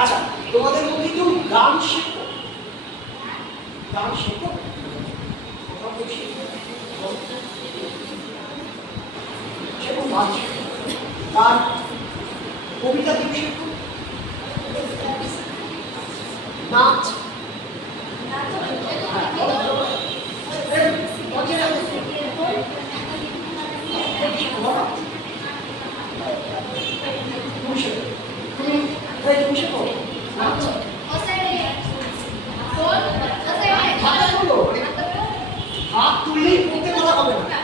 আচ্ছা, তোমাদের মধ্যে কেউ গান শেখো? গান শেখো? গান, কবিতা কেউ শেখো? নাচ? হাত তুললেই পড়তে বলা হবে না।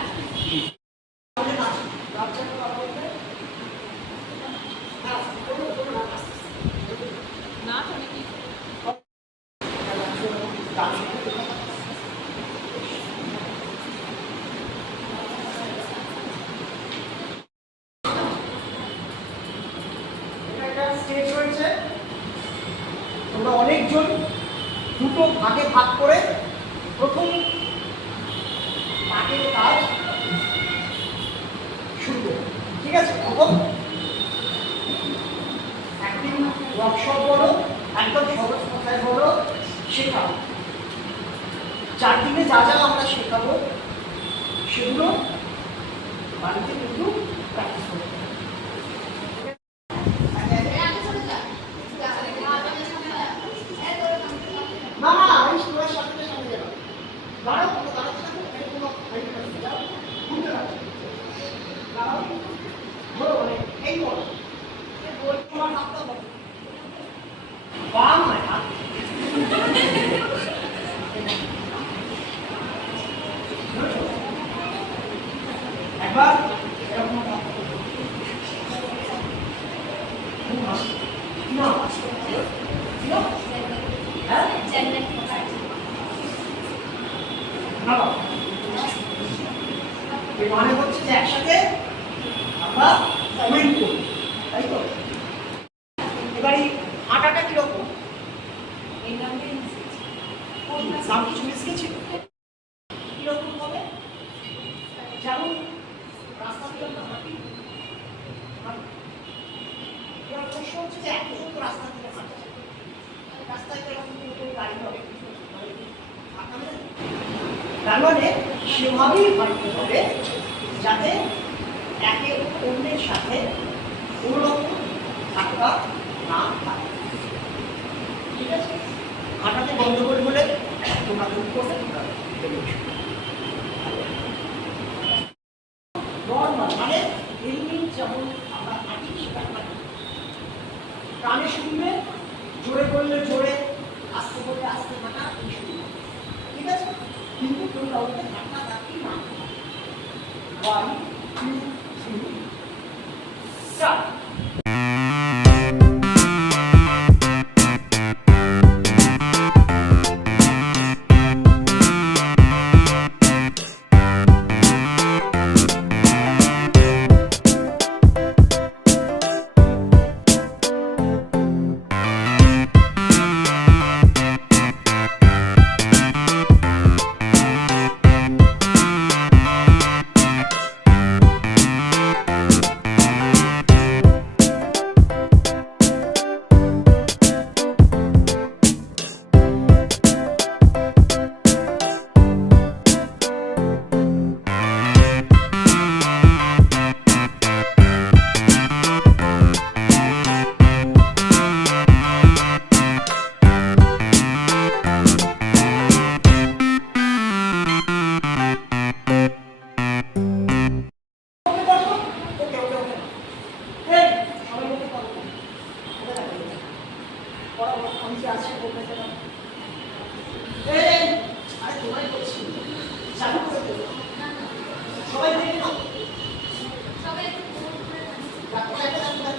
তোমরা অনেকজন দুটো ভাগে ভাগ করে প্রথম পাঠের কাজ শুরু করো, ঠিক আছে? তখন একদিন ওয়ার্কশপ বলো, একদম সহজ কথায় বলো, শেখাবো। 4 দিনে যা যা আমরা শেখাবো সেগুলো বাড়িতে কিন্তু প্র্যাকটিস করতে হবে। না না, আমি তোমার সাথে সামনে যাবো। দাঁড়াও, কোনো দাঁড়াতে থাকো, আমি কোনো যাও, ঘুরতে থাকো। দাঁড়াও, ধরো, মানে এই বলো, তোমার হাতটা বলো, বাম নয় হাত। একবার এরকম মানে হচ্ছে যে একসাথে আমরা কমেন্ট করি, তাই তো? এবার এই হাঁটাটা কিরকম? নাম কিছু মিস গেছিল? কিরকম হবে? যেমন রাস্তা দিয়ে আমরা হাঁটি, এবার প্রশ্ন হচ্ছে যে একজন তো রাস্তা দিয়ে হাঁটছে, রাস্তায় এরকম কোনো গাড়ি হবে, তার মানে সেভাবেই হাঁটতে হবে যাতে একে অন্যের সাথে কোনোরকম ধাক্কা না থাকে, ঠিক আছে? হাঁটাতে বন্ধ করে বলে তোমরা দুঃখ করবে, নর্মাল মানে এমনি যেমন আমরা হাঁটি সেটা হাঁটি, কানে শুনবে, জোরে বললে জোরে, আস্তে বললে আস্তে হাঁটা, এই শুনবে, ঠিক আছে? কিন্তু তোমরা ওদের ধাক্কা ধাক্কি না। 1 2 3 স্টার্ট। আমি যে আছি বলতে গেলাম এই আরে তোমায় বলছি চালু করে দেবো সবাই দেখে নাও সবাই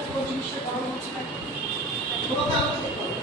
কোনো জিনিসটা করানো হচ্ছে না তোমাকে আমাকে দেখতে হবে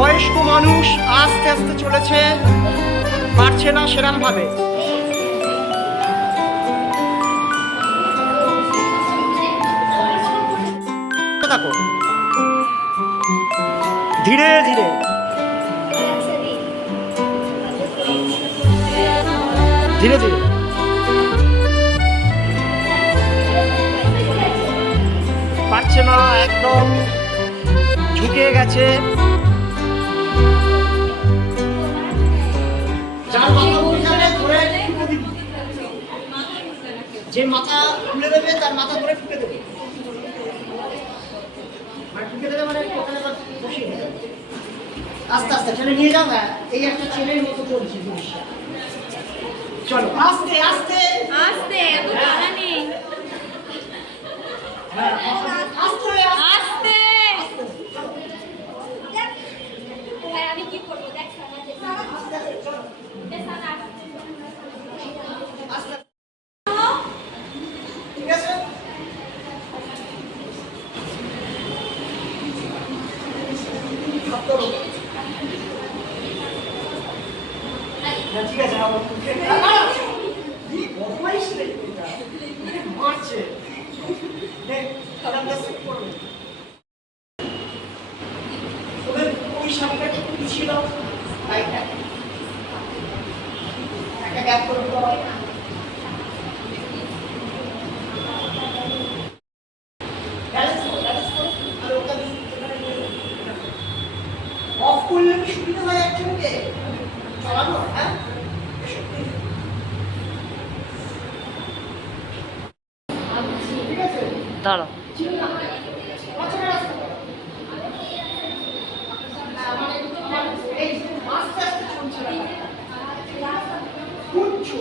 বয়স্ক মানুষ আস্তে আস্তে চলেছে, পারছে না সেরকম ভাবে। দেখো ধীরে ধীরে ধীরে ধীরে পারছে না, একদম ঝুঁকে গেছে। যে মাথা খুলে দেবে তার মাথা ধরে ঠুকে দেবে, ঠুকে দেবে মানে বসিয়ে দেবে। আস্তে আস্তে ছেলে নিয়ে যাও। হ্যাঁ, এই একটা ছেলের মতো চলছে জিনিসটা। চলো আস্তে আস্তে আস্তে, এত জানা নেই। হ্যাঁ, আস্তে আস্তে। আমি কি করবো দেখ, ঠিক আছে। ঠিক আছে, মারছে ওই সামনেটা ছিল একটা গ্যাপ করে অফ করলে কি সুবিধা হয় একজনকে চালানো? হ্যাঁ, ঠিক আছে, দাঁড়া। আস্তে আস্তে চলছে বুঝছো?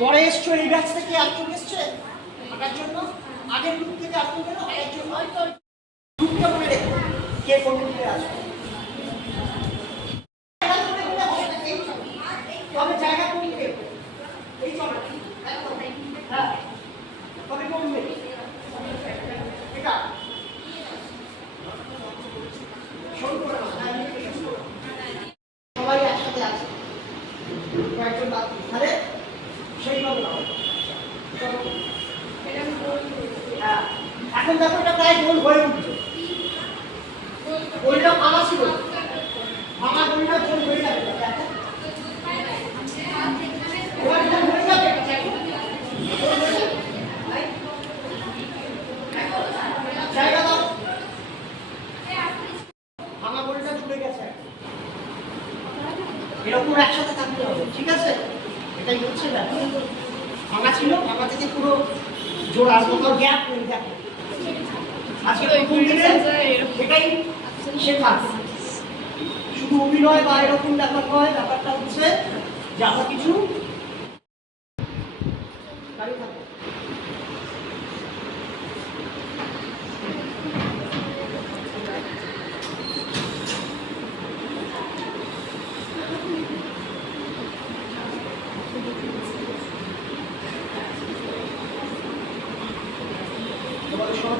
পরে এসছো এই ব্যাচ থেকে আরেকজন এসছে হাঁটার জন্য, আগের গ্রুপ থেকে আরেকজন গেল হাঁটার জন্য। গ্রুপটা মনে রেখো কে কোন গ্রুপে আসবে। তবে জায়গা কমবে, এই চলে হ্যাঁ, তবে কমবে এটা শুরু করে না, সবাই একসাথে আছে, কয়েকজন বাদ তাহলে সেইভাবে না। হ্যাঁ, এখন দেখো এটা প্রায় গোল হয়ে উঠছে, গোলটা ভাঙা ছিল, ভাঙা গোলটা গোল হয়ে যাবে, জায়গা দাও, ভাঙা গোলটা জুড়ে গেছে, এরকম একসাথে থাকতে হবে, ঠিক আছে? এটাই হচ্ছে না, ভাঙা ছিল, ভাঙা থেকে পুরো জোড়া, কোথাও গ্যাপ নেই। দেখো আজকে প্রথম দিনে এটাই শেখা, শুধু অভিনয় বা এরকম ব্যাপার নয়, ব্যাপারটা হচ্ছে যে আমরা কিছু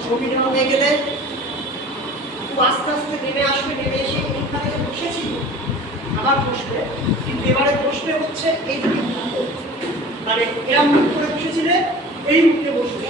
ছবি নেওয়া হয়ে গেলে খুব আস্তে আস্তে নেমে আসবে, নেমে এসে এইখানে বসেছিল আবার বসবে, কিন্তু এবারে বসবে হচ্ছে এই দিকে, মানে এরম মুখ করে বসেছিলে এই মুখে বসবে,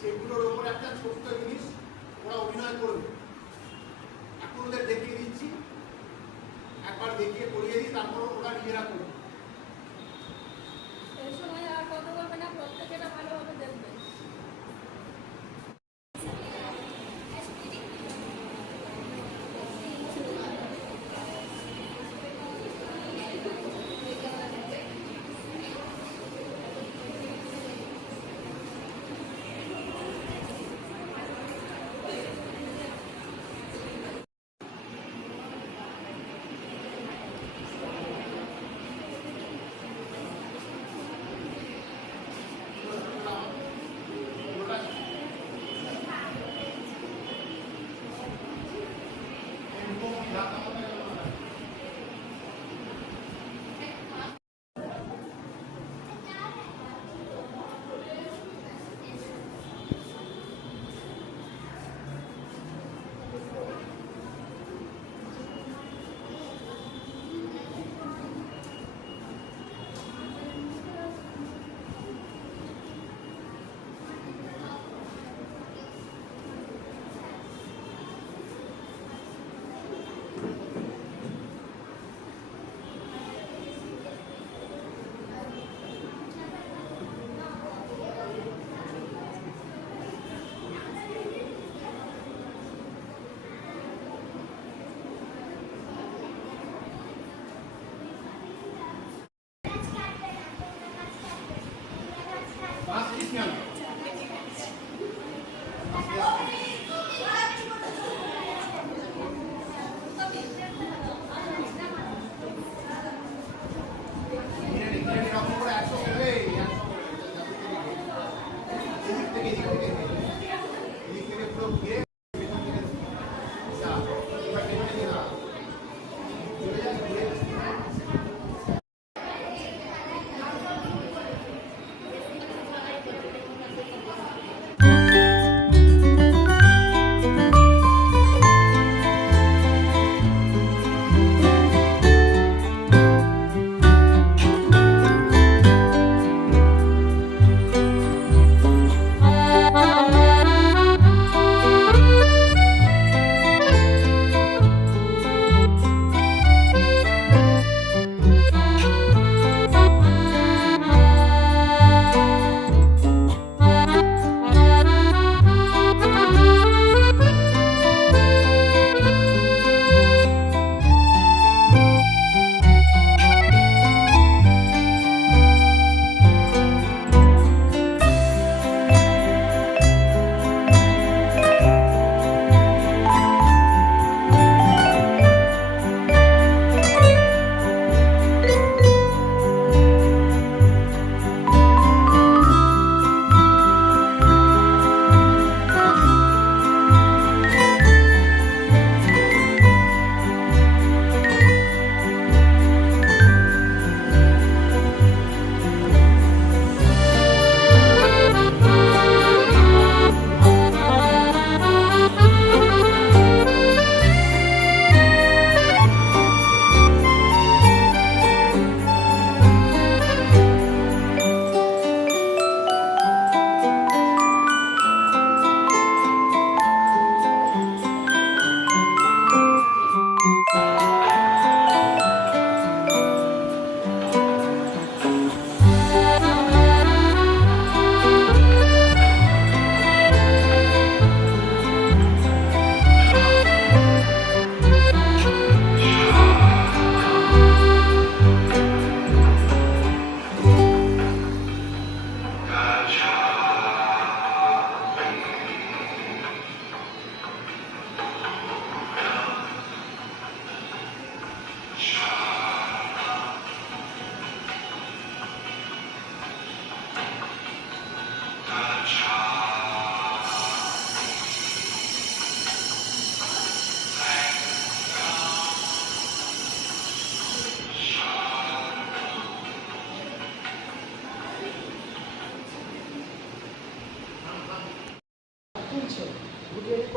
সেগুলোর উপর একটা ছোট্ট জিনিস ওরা অভিনয় করবে। এখন ওদের দেখিয়ে দিচ্ছি, একবার দেখিয়ে করিয়ে দিই, তারপর ওরা নিজেরা করবে। এই সময় আর কথা বলবে না, প্রত্যেকেটা ভালোভাবে দেখবে।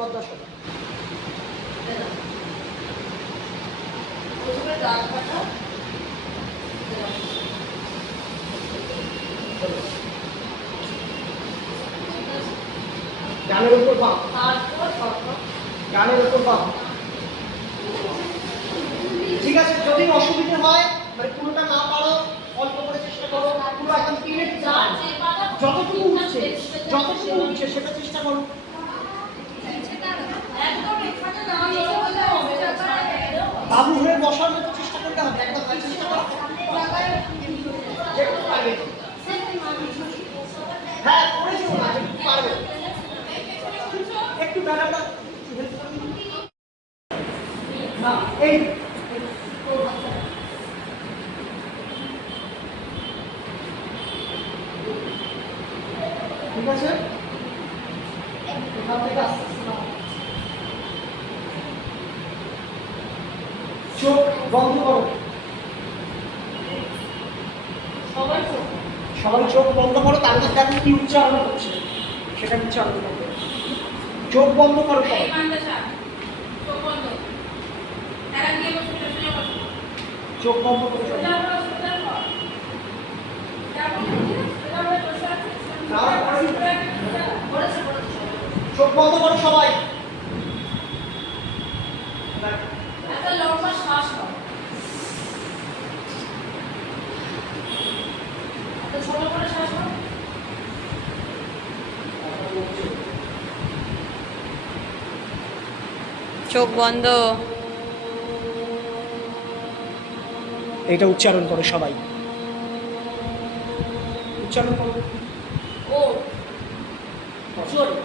পদ্মাসন। প্রথমে দাগ কাটা, ডানের উপর বাম, তারপর সরকার ডানের উপর বাম। ঠিক আছে, যদি অসুবিধা হয় মানে পুরোটা না পারো অল্প করে চেষ্টা করো, পুরো একদম পিনের যার যে পাতা যতটুকু উঠছে সেটা চেষ্টা করো। একদম এখানে না চলে বললে হবে না। বাবু হয়ে বসার মতো চেষ্টা করতে হবে, একদম চেষ্টা করো যেটুকু পারবে। হ্যাঁ করে যেও না, যেটুকু পারবে একটু ব্যাপারটা না এই ঠিক আছে। এখান থেকে আস্তে আস্তে নাও। চোখ বন্ধ করো, সবাই চোখ বন্ধ করো, তার মধ্যে দেখো কি উচ্চারণ হচ্ছে সেটা উচ্চারণ করবে। চোখ বন্ধ করো সবাই, চোখ বন্ধ করে সবাই। চোখ বন্ধ করো সবাই। একটা লম্বা শ্বাস নাও, একটা ছোট করে শ্বাস নাও। চোখ বন্ধ। এটা উচ্চারণ করো সবাই, উচ্চারণ করো। ও জোরে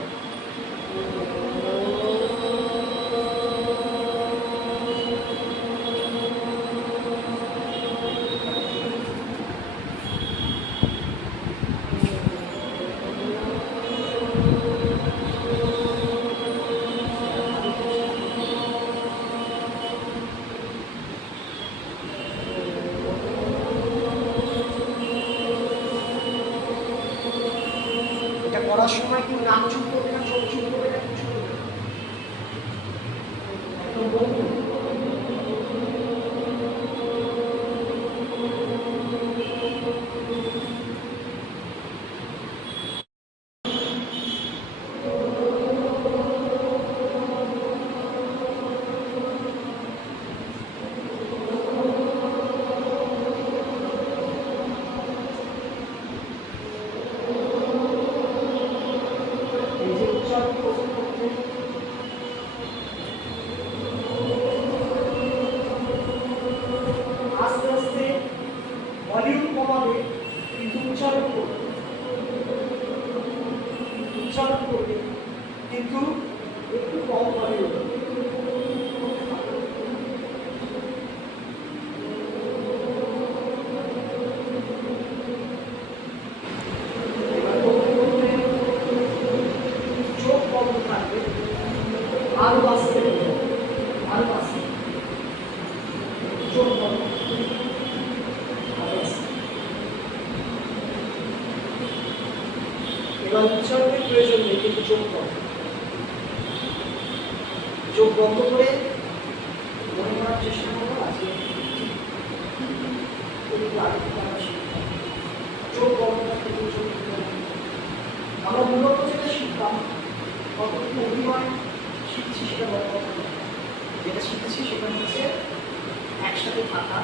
এটা করার সময় কেউ নাক চুপ করবে না, চোখ চুপ করবে না, কিছু করবে না। একদম বন্ধ। এই যে উচ্চারণ করতে করতে আস্তে আস্তে ভলিউম কমাবে, কিন্তু উচ্চারণ করবে, উচ্চারণ করবে কিন্তু একটু কম ভলিউম। চোখ বন্ধ থাকবে, আরো আস্তে করবে, আরো আস্তে, চোখ বন্ধ, আরো আস্তে। এবার উচ্চারণের প্রয়োজন নেই, কিন্তু চোখ বন্ধ। চোখ বন্ধ করে মনে করার চেষ্টা করবো আজকে চোখ বন্ধ থাকতে আমরা মূলত যেটা শিখতাম কতটুকু অভিনয় শিখছি সেটা বড় কথা নয়। যেটা শিখেছি সেটা হচ্ছে একসাথে থাকা,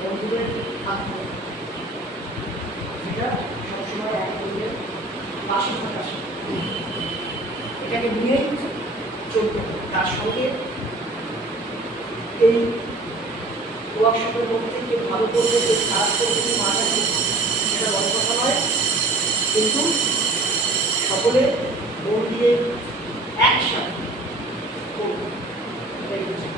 বন্ধুদের থাকবো, যেটা সবসময় এক বন্ধুদের পাশে থাকা শেখা। এটাকে নিয়েই চলতে হবে। তার সঙ্গে এই ওয়ার্কশপের মধ্যে কে ভালো করবে, কে খারাপ করবে, কে মাথা সেটা বড় কথা নয়, কিন্তু সকলে মন দিয়ে একসাথে করবো, এটাই হচ্ছে।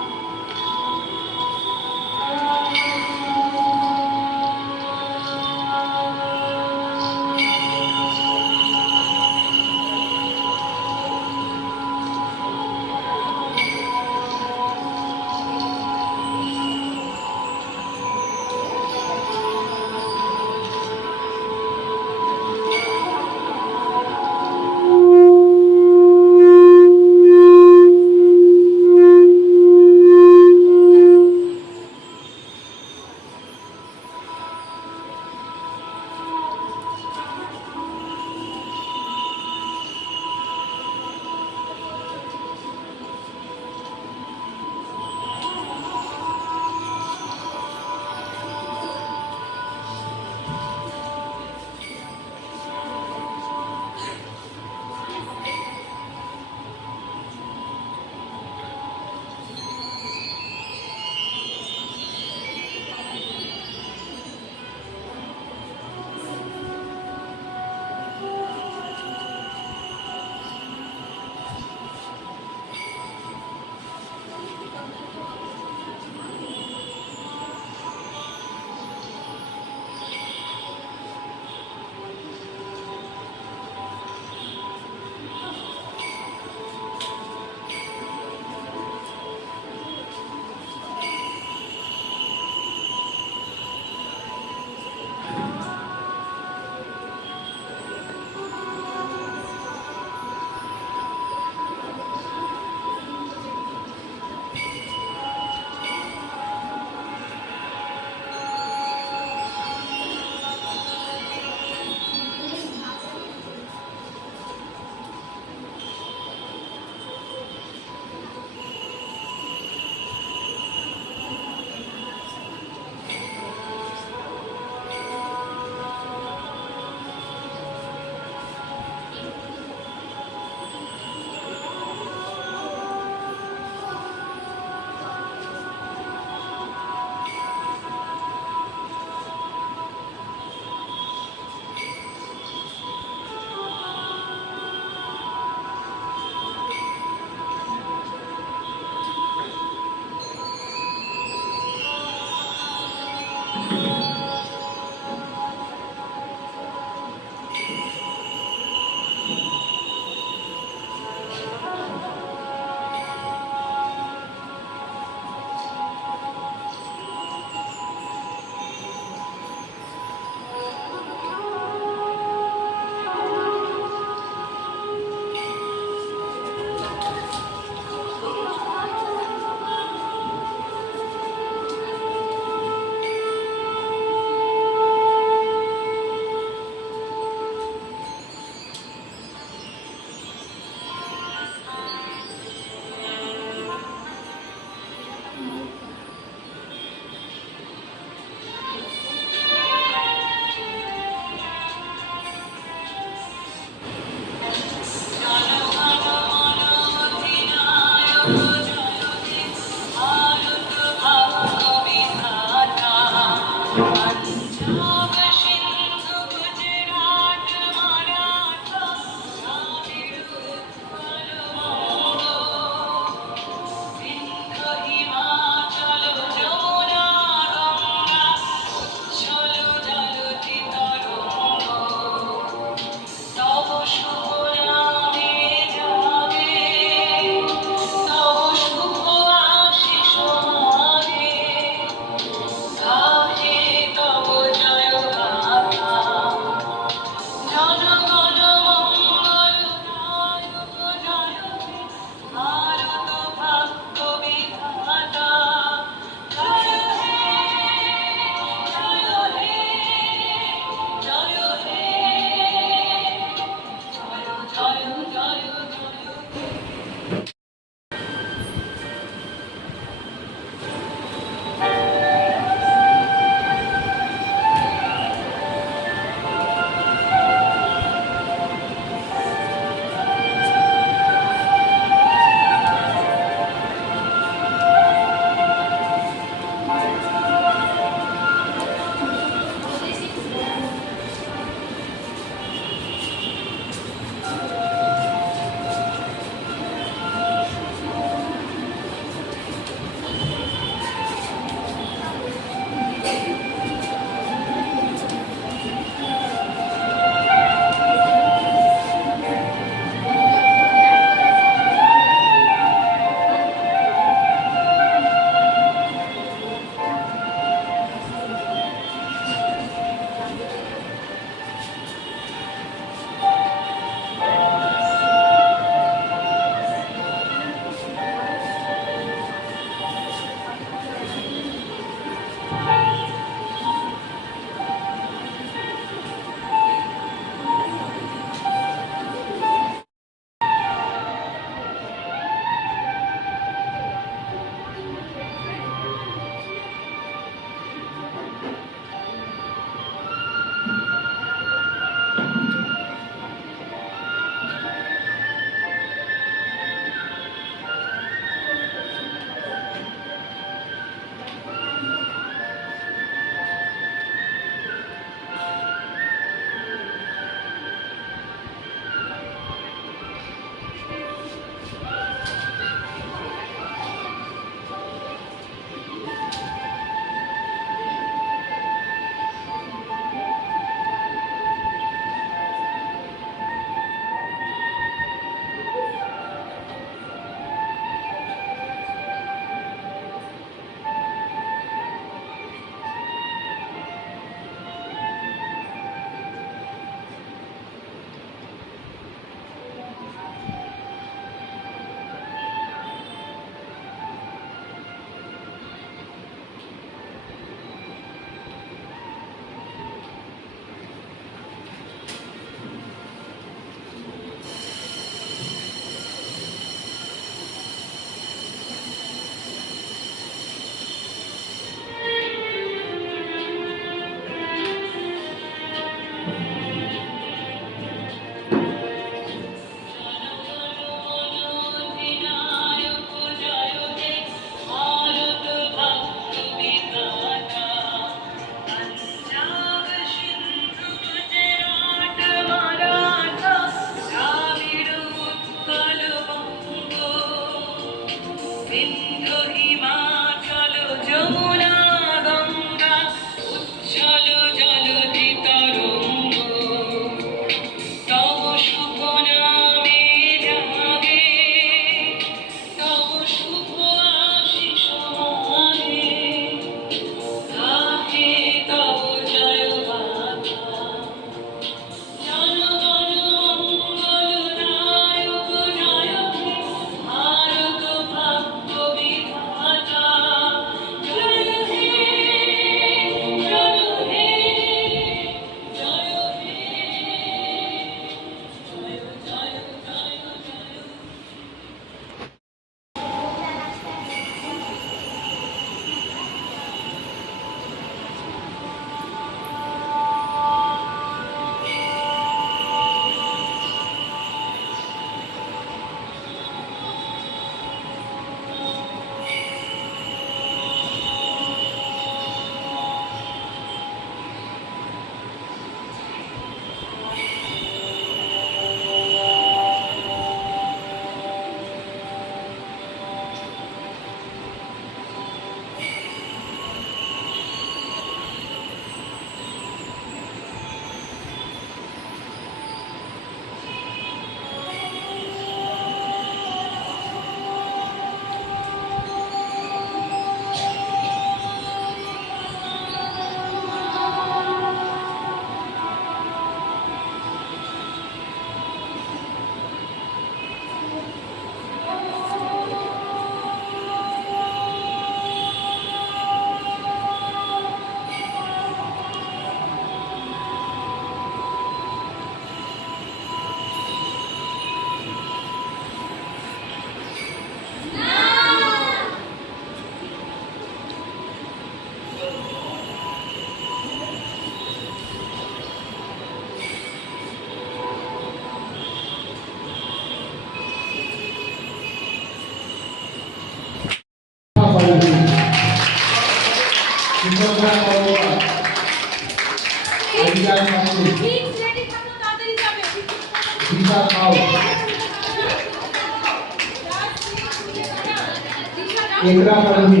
एकरा कर्मी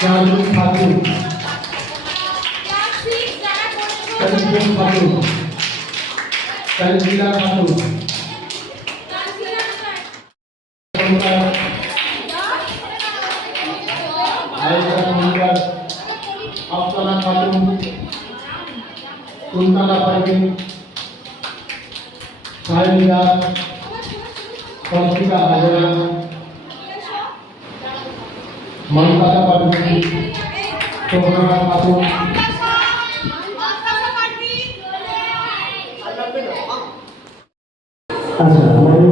चांदनी खातून कंचन खातून कंचीला खातून आयकर मंगल अफसला खातून कुंतला परवीन साहिल दास कौशिका हाजरा ममता परवीन शोभना खातून अच्छा हमारे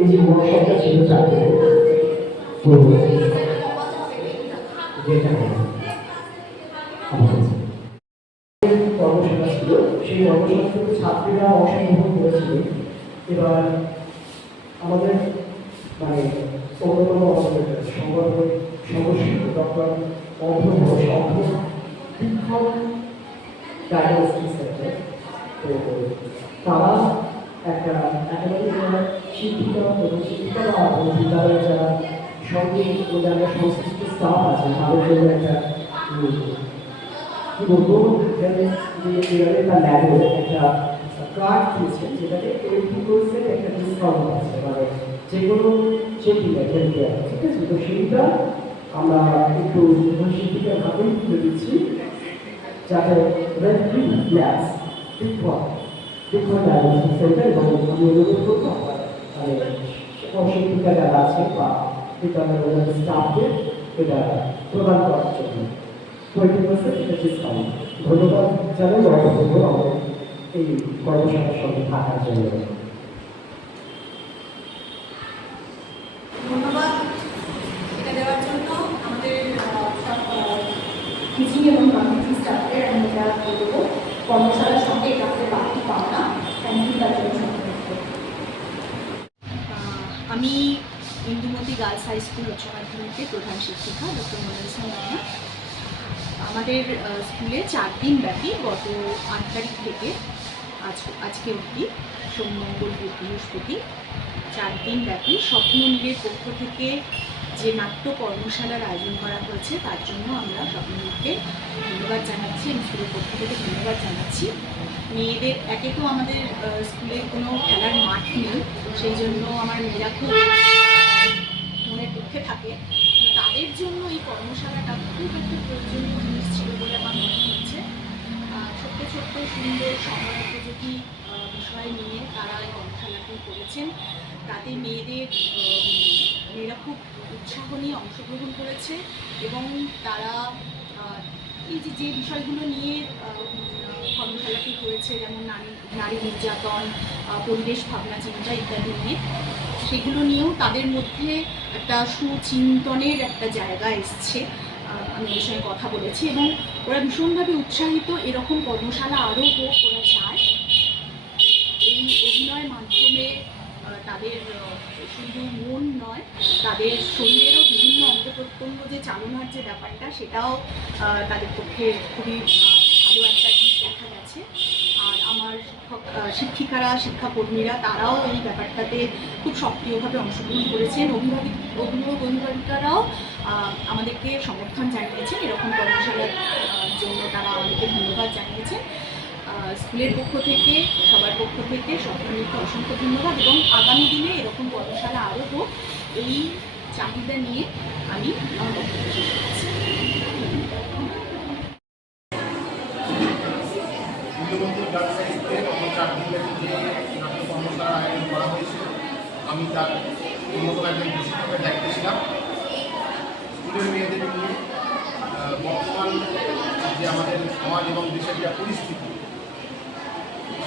इस वर्कशॉप का शुरू चाहते हैं तो যেটা কর্মশালা ছিল সেই কর্মশালা থেকে ছাত্রীরা অংশগ্রহণ করেছিল। এবার আমাদের মানে অন্যতম আমাদের সংগঠনের সদস্য ডক্টর অভ্র ঘোষ শিক্ষক ডায়াগনস্টিক সেন্টার, তো তারা একটা একাডেমিক যারা শিক্ষিকা এবং শিক্ষিকারা এবং বিদ্যালয়ের যারা সঙ্গে যারা সংশ্লিষ্ট স্টাফ আছে তাদের জন্য একটা কি বলবো তার ল্যাবে একটা কার্ড দিয়েছেন যেটাতে 80% একটা ডিসকাউন্ট আছে, মানে যে কোনো চেকিংয়ে হেল্প দেওয়া, ঠিক আছে? তো সেইটা আমরা একটু শিক্ষিকার হাতেই তুলে দিচ্ছি যাতে red green labs diagnostic centre এবং আমি অনুরোধ করবো মানে শিক্ষিকা যারা আছে বা বিদ্যালয়ের স্টাফদের এটা প্রদান করার জন্য 20% এটা ডিসকাউন্ট। ধন্যবাদ জানাই বড় আমাদের এই কর্মশালার সঙ্গে থাকার জন্য। ধন্যবাদ এটা দেওয়ার জন্য আমাদের সব টিচিং এবং নন টিচিং স্টাফের আমি এটা বলবো কর্মশালার সঙ্গে এটা আমাদের বাড়তি পাওনা। থ্যাংক ইউ তার জন্য। আমি ইন্দুমতি গার্লস হাই স্কুল উচ্চ মাধ্যমিকের প্রধান শিক্ষিকা ডক্টর মোনালিসা রানা। আমাদের স্কুলে 4 দিন ব্যাপী গত 8 তারিখ থেকে আজকে অবধি সোম মঙ্গল বুধ বৃহস্পতি 4 দিন ব্যাপী স্বপ্ননীলের পক্ষ থেকে যে নাট্য কর্মশালার আয়োজন করা হয়েছে তার জন্য আমরা স্বপ্ননীলকে ধন্যবাদ জানাচ্ছি, স্কুলের পক্ষ থেকে ধন্যবাদ জানাচ্ছি। মেয়েদের একে তো আমাদের স্কুলে কোনো খেলার মাঠ নেই, সেই জন্য আমার মেয়েরা খুব মনের দুঃখে থাকে। তাদের জন্য এই কর্মশালাটা খুব একটা প্রয়োজনীয় জিনিস ছিল বলে আমার মনে হচ্ছে। ছোট্ট ছোট্ট সুন্দর সময়োপযোগী বিষয় নিয়ে তারা এই কর্মশালাটি করেছেন, তাতে মেয়েরা খুব উৎসাহ নিয়ে অংশগ্রহণ করেছে এবং তারা এই যে বিষয়গুলো নিয়ে কর্মশালাটি হয়েছে, যেমন নারী নির্যাতন, পরিবেশ ভাবনা চিন্তা ইত্যাদি নিয়ে, সেগুলো নিয়েও তাদের মধ্যে একটা সুচিন্তনের একটা জায়গা এসছে। আমি এর সঙ্গে কথা বলেছি এবং ওরা ভীষণভাবে উৎসাহিত, এরকম কর্মশালা আরও হোক, ওরা চায়। এই অভিনয়ের মাধ্যমে তাদের শুধু মন নয়, তাদের শরীরেরও বিভিন্ন অঙ্গ প্রত্যঙ্গ যে চালনার যে ব্যাপারটা, সেটাও তাদের পক্ষে খুবই ভালো একটা দিক দেখা গেছে। আর আমার শিক্ষিকারা, শিক্ষাকর্মীরা তারাও এই ব্যাপারটাতে খুব সক্রিয়ভাবে অংশগ্রহণ করেছেন। অভিভাবক অভিভাবিকারাও আমাদেরকে সমর্থন জানিয়েছেন, এরকম কর্মশালার জন্য তারা আমাদেরকে ধন্যবাদ জানিয়েছেন। স্কুলের পক্ষ থেকে, সবার পক্ষ থেকে সকলকে অসংখ্য ধন্যবাদ এবং আগামী দিনে এরকম কর্মশালা আরও হোক, এই চাহিদা নিয়ে আমি আমার বক্তব্য শেষ করছি। কর্মশালার আয়োজন করা হয়েছে, আমি তার অন্যতম একজন প্রশিক্ষকের দায়িত্বে ছিলাম। স্কুলের মেয়েদের নিয়ে বর্তমান যে আমাদের সমাজ এবং দেশের যা পরিস্থিতি,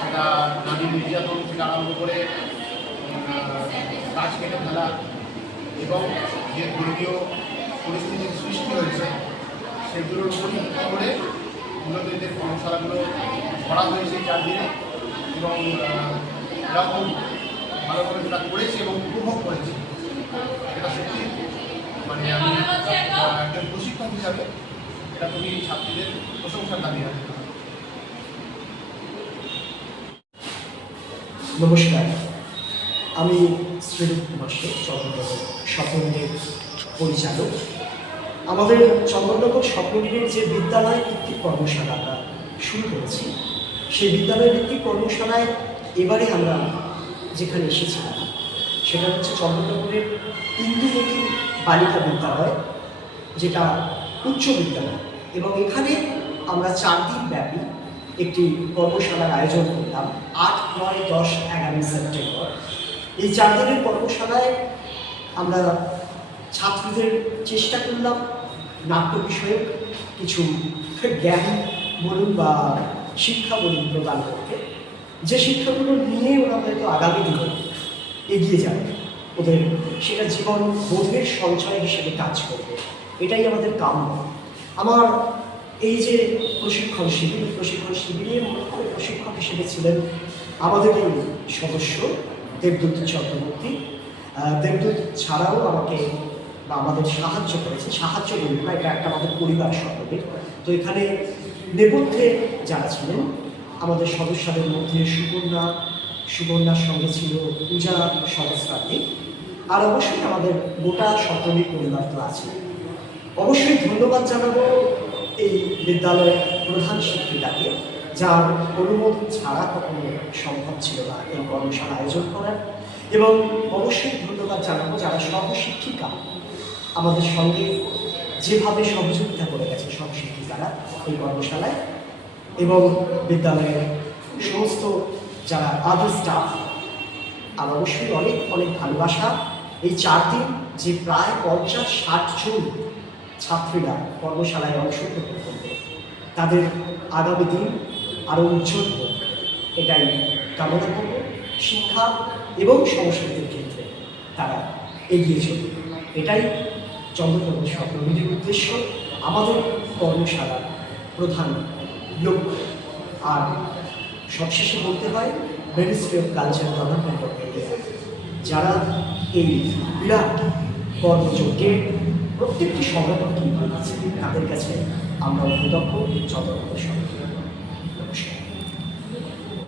সেটা নারী নির্যাতন থেকে আরম্ভ করে গাছ কেটে ফেলা এবং যে ধর্মীয় পরিস্থিতির সৃষ্টি হয়েছে, সেগুলোর উপরই ভিত্তি করে মূলত এদের কর্মশালাগুলো করা হয়েছে 4 দিনে এবং এরা খুব ভালোভাবে যেটা করেছে এবং উপভোগ করেছে, এটা সত্যি মানে আমি একজন প্রশিক্ষক হিসাবে এটা খুবই ছাত্রীদের প্রশংসার দাবি রাখি। নমস্কার, আমি শ্রীরূপ কুমার শেখ, চন্দননগর স্বপ্ননীড়ের পরিচালক। আমাদের চন্দননগর স্বপ্ননীড়ের যে বিদ্যালয় ভিত্তিক কর্মশালা আমরা শুরু করেছি, সেই বিদ্যালয় ভিত্তিক কর্মশালায় এবারে আমরা যেখানে এসেছিলাম সেটা হচ্ছে চন্দননগরের ইন্দুমতি বালিকা বিদ্যালয়, যেটা উচ্চ বিদ্যালয়। এবং এখানে আমরা 4 দিন ব্যাপী একটি কর্মশালার আয়োজন করলাম 8, 9, 10, 11 সেপ্টেম্বর। এই 4 দিনের কর্মশালায় আমরা ছাত্রীদের চেষ্টা করলাম নাট্য বিষয়ক কিছু জ্ঞান বলুন বা শিক্ষা বলুন প্রদান করতে, যে শিক্ষাগুলো নিয়ে ওরা হয়তো আগামী দিনে এগিয়ে যাবে, ওদের সেটা জীবন বোধের সঞ্চয় হিসেবে কাজ করবে, এটাই আমাদের কাম্য। আমার এই যে প্রশিক্ষণ শিবিরে মুখ্য প্রশিক্ষক হিসেবে ছিলেন আমাদের এই সদস্য দেবদূত চক্রবর্তী। দেবদূত ছাড়াও আমাকে বা আমাদের সাহায্য করেছে, সাহায্য বলব না, এটা একটা আমাদের পরিবার সকলের। তো এখানে নেপথ্যে যারা ছিলেন আমাদের সদস্যদের মধ্যে সুবর্ণার সঙ্গে ছিল পূজা সহস্রাব্দী, আর অবশ্যই আমাদের গোটা স্বপ্ননীড় পরিবার তো আছে। অবশ্যই ধন্যবাদ জানাবো এই বিদ্যালয়ের প্রধান শিক্ষিকাকে, যার অনুমোদন ছাড়া কখনো সম্ভব ছিল না এই কর্মশালা আয়োজন করার। এবং অবশ্যই ধন্যবাদ জানাবো যারা সহশিক্ষিকা আমাদের সঙ্গে যেভাবে সহযোগিতা করে গেছে সহশিক্ষিকারা এই কর্মশালায়, এবং বিদ্যালয়ের সমস্ত যারা আদার স্টাফ। আর অবশ্যই অনেক অনেক ভালোবাসা। এই 4 দিন যে প্রায় 50-60 জন ছাত্রীরা কর্মশালায় অংশগ্রহণ করবে, তাদের আগামী দিন আরও উজ্জ্বল হোক, এটাই কামনা করব। শিক্ষা এবং সংস্কৃতির ক্ষেত্রে তারা এগিয়ে চলবে, এটাই চন্দননগর স্বপ্ননীড়ের উদ্দেশ্য, আমাদের কর্মশালার প্রধান লক্ষ্য। আর সবশেষে বলতে হয়, ministry of culture government of India যারা এই বিরাট কর্মযজ্ঞের প্রত্যেকটি সংগঠনকে এগিয়ে দিচ্ছে, তাদের কাছে আমরা কৃতজ্ঞ। চন্দননগর স্বপ্ননীড়।